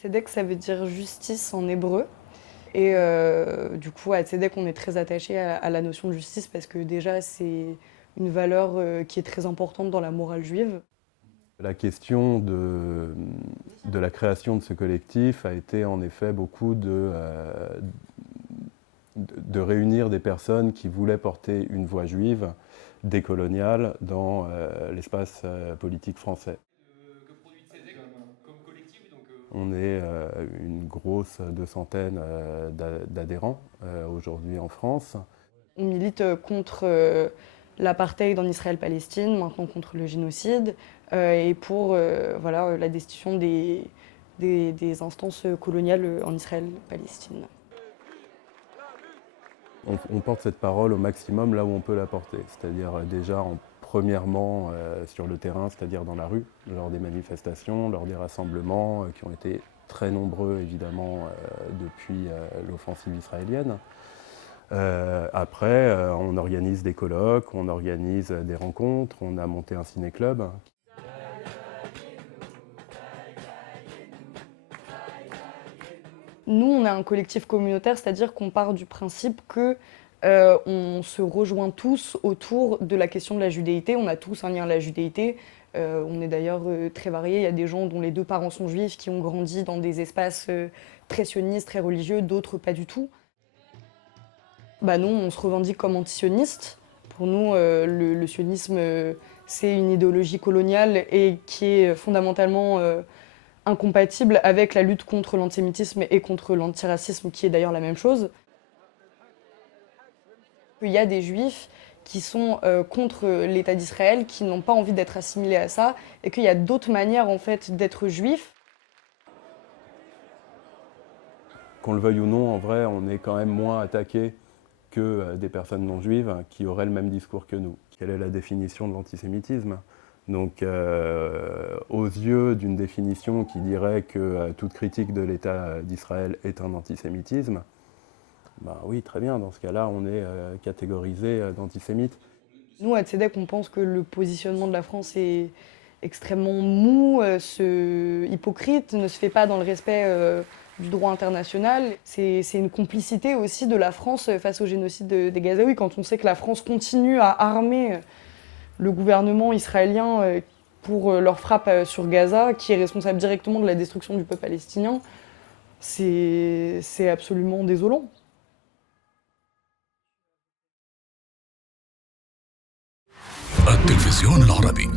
Tzedek, ça veut dire justice en hébreu. Et du coup, à Tzedek, on est très attaché à la notion de justice parce que déjà, c'est une valeur qui est très importante dans la morale juive. La question de la création de ce collectif a été en effet beaucoup de réunir des personnes qui voulaient porter une voix juive décoloniale dans l'espace politique français. On est une grosse 200aine d'adhérents aujourd'hui en France. On milite contre l'apartheid en Israël-Palestine, maintenant contre le génocide, et pour voilà, la destitution des instances coloniales en Israël-Palestine. On porte cette parole au maximum là où on peut la porter, c'est-à-dire déjà premièrement sur le terrain, c'est-à-dire dans la rue, lors des manifestations, lors des rassemblements qui ont été très nombreux évidemment depuis l'offensive israélienne. Après, on organise des colloques, on organise des rencontres, on a monté un ciné-club. Nous, on a un collectif communautaire, c'est-à-dire qu'on part du principe que on se rejoint tous autour de la question de la judéité. On a tous un lien à la judéité. On est d'ailleurs très variés. Il y a des gens dont les deux parents sont juifs qui ont grandi dans des espaces très sionistes, très religieux, d'autres pas du tout. Bah nous, on se revendique comme antisionistes. Pour nous, le sionisme, c'est une idéologie coloniale et qui est fondamentalement incompatible avec la lutte contre l'antisémitisme et contre l'antiracisme, qui est d'ailleurs la même chose. Il y a des juifs qui sont contre l'État d'Israël, qui n'ont pas envie d'être assimilés à ça, et qu'il y a d'autres manières en fait d'être juif. Qu'on le veuille ou non, en vrai, on est quand même moins attaqué que des personnes non juives qui auraient le même discours que nous. Quelle est la définition de l'antisémitisme ? Donc, aux yeux d'une définition qui dirait que toute critique de l'État d'Israël est un antisémitisme, ben oui, très bien, dans ce cas-là, on est catégorisé d'antisémite. Nous, à Tzedek, on pense que le positionnement de la France est extrêmement mou, hypocrite, ne se fait pas dans le respect du droit international. C'est une complicité aussi de la France face au génocide des Gazaouis, quand on sait que la France continue à armer le gouvernement israélien pour leur frappe sur Gaza, qui est responsable directement de la destruction du peuple palestinien. C'est absolument désolant. التلفزيون العربي